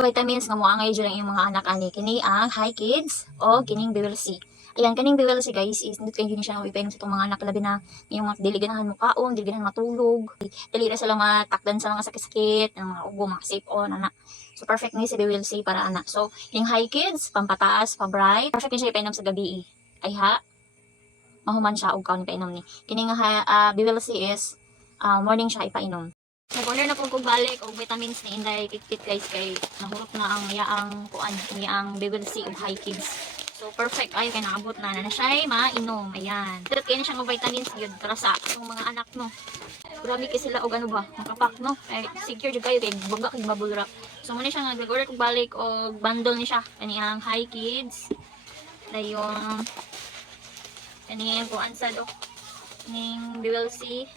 Vitamins nga moangay jud ang iyong mga anak ani kini ang Hi Kids o kining BWC. Ayan kaning BWC guys is nindot kayo siya nga ipainom sa itong mga anak labi na yung mga dili ganahan mo kaon, dili ganahan matulog, dili ra sila matakdan sa mga sakit-sakit, ang mga ubo, mga sipon ana. So perfect ni si BWC para anak. So yung Hi Kids pampataas, pa-bright, perfect ni siya ipainom sa gabi. Ay ha, mahuman siya og kaon ipainom ni. Kini nga BWC is morning siya ipainom. Nag-order na po kong balik og vitamins ni Inday Tiktik guys kay nahurot na ang yaang kuan, yaang BWC ug Hi Kids. So perfect ay kay naabot na siya mainom. Ayan. Dito kay na siya ng vitamins gyud para sa atong mga anak no. Grabe kay sila og ano ba, makapak no. Ay secure jud kayo kay bangga kay mabulra. So muna siya nga nag-order kong balik og bundle ni siya kaniyang Hi Kids. Dayon kaniyang kuan sa do. Ning BWC.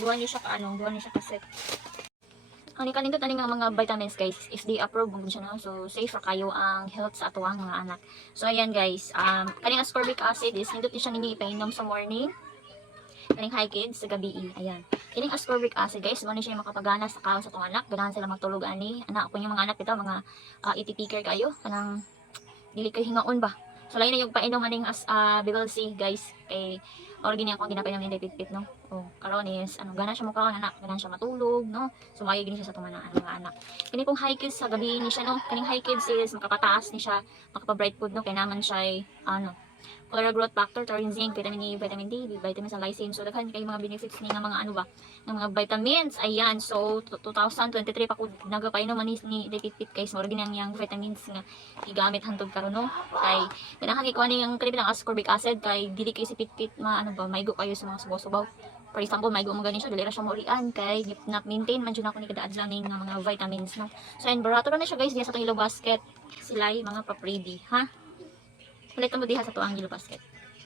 Duwa niyo siya kaset. Ang kanindot ani nga mga vitamins guys, FDA approved mo siya no. So safe ra kayo ang health sa ato ang mga anak. So ayan guys, kaning ascorbic acid is nindot siya nini ipainom sa morning. Kaning Hi Kids sa gabi. Ayan. Kining ascorbic acid guys, mo ni siya makapagana sa kaon sa atong anak, ganahan sila magtulog ani. Anak ko yung mga anak bitaw mga itipiker kayo kanang dili kay hingaon ba. So lain na yung painom maning BWC guys kay origin ako ginapainom ni Pit no. Oh, karon is gana siya mo kaon anak, gana siya matulog no. So maayo gini siya sa tuman mga anak. Kini pong Hi Kids sa gabi ni siya no. Kining Hi Kids is makapataas ni siya, makapa-bright food no kay naman siya polar growth factor, taurine, zinc, vitamin E, vitamin D, vitamins and lysine. So daghan kay mga benefits ni nga mga ng mga vitamins. Ayan, so 2023 pa ko nagapainom man ni Pit guys, mura gini ang vitamins nga gigamit hantod karon no. Kay ganahan kay kuani ang kanibang ascorbic acid kay dili kay si Pit maigo kayo sa mga subaw-subaw. For example, maigo mo gani siya, dili ra siya maurian kay na-maintain man jud ako ni kada adlaw ning mga vitamins no. So and barato na siya guys diya sa itong yellow basket. Sila mga pa-ready, ha? Ulit mo diha sa tuang yellow basket.